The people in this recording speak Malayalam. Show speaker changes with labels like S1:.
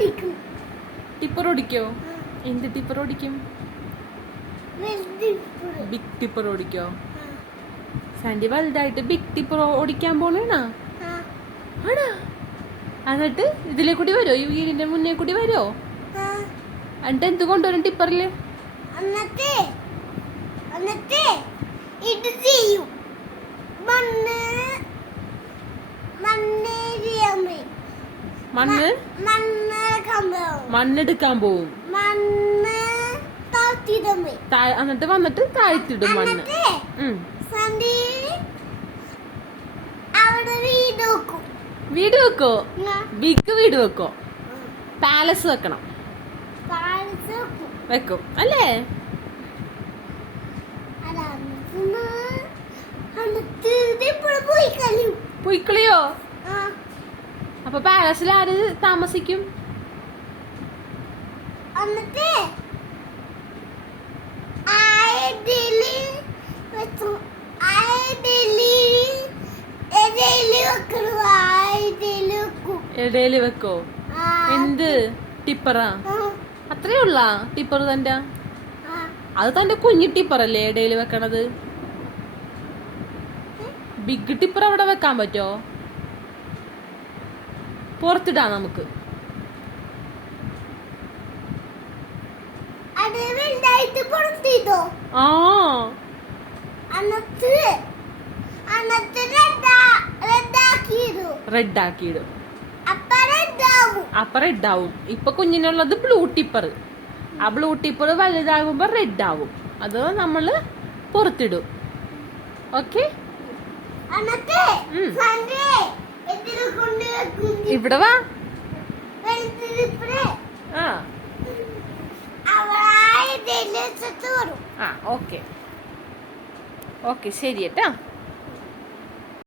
S1: ഓടിക്കും
S2: ടിപ്പർ ഓടിക്കോ എന്ത് ടിപ്പർ. ഓടിക്കും ബിഗ് ടിപ്പർ ഓടിക്കോ സാൻഡി വലുതായിട്ട് ബിഗ് ടിപ്പർ ഓടിക്കാൻ പോണേണാ? ആണാ? എന്നിട്ട് ഇതിലെ കൂടി വരുമോ ഈ വീടിന്റെ മുന്നേ കൂടി വരുമോ
S1: ആ.
S2: എന്നിട്ട് എന്ത് കൊണ്ടുവരും
S1: ടിപ്പറിൽ? ഇത് ചെയ്യും. മണ്ണ് മണ്ണ്
S2: മണ്ണെടുക്കാൻ പോവും. എന്നിട്ട് വന്നിട്ട് താഴ്ത്തിടും മണ്ണ്.
S1: വീട് വെക്കും.
S2: ബിഗ് വീട് വെക്കോ? പാലസ് വെക്കണം.
S1: വെക്കും.
S2: അല്ലേ? പോയിക്കളിയോ അപ്പൊ പാലസിൽ ആര് താമസിക്കും?
S1: എന്നിട്ട് ഇടയിൽ വെക്കോ.
S2: എന്ത്? ടിപ്പറാ? അത്രേ ഉള്ള? ടിപ്പർ തന്റെ. അത് തന്റെ കുഞ്ഞു ടിപ്പറല്ലേ ഇടയിൽ വെക്കണത്? ബിഗ് ടിപ്പർ അവിടെ വെക്കാൻ പറ്റോ? പുറത്തിടാ നമുക്ക്
S1: അത് വലുതായിട്ട് പുറത്തിട്ടോ
S2: ആ.
S1: അന്നത്ത് അന്നത്ത് റെഡാ
S2: ആക്കിയിടും
S1: അപ്പ
S2: റെഡ് ആവും ഇപ്പൊ കുഞ്ഞിനുള്ളത് ബ്ലൂ ടിപ്പർ. ആ ബ്ലൂ ടിപ്പർ വലുതാകുമ്പോ റെഡ് ആവും അത് നമ്മൾ പുറത്തിടും. ഓക്കെ? ഇവിടെ വാ. ആ. ആ ഓക്കെ. ഓക്കെ ശരി കേട്ടാ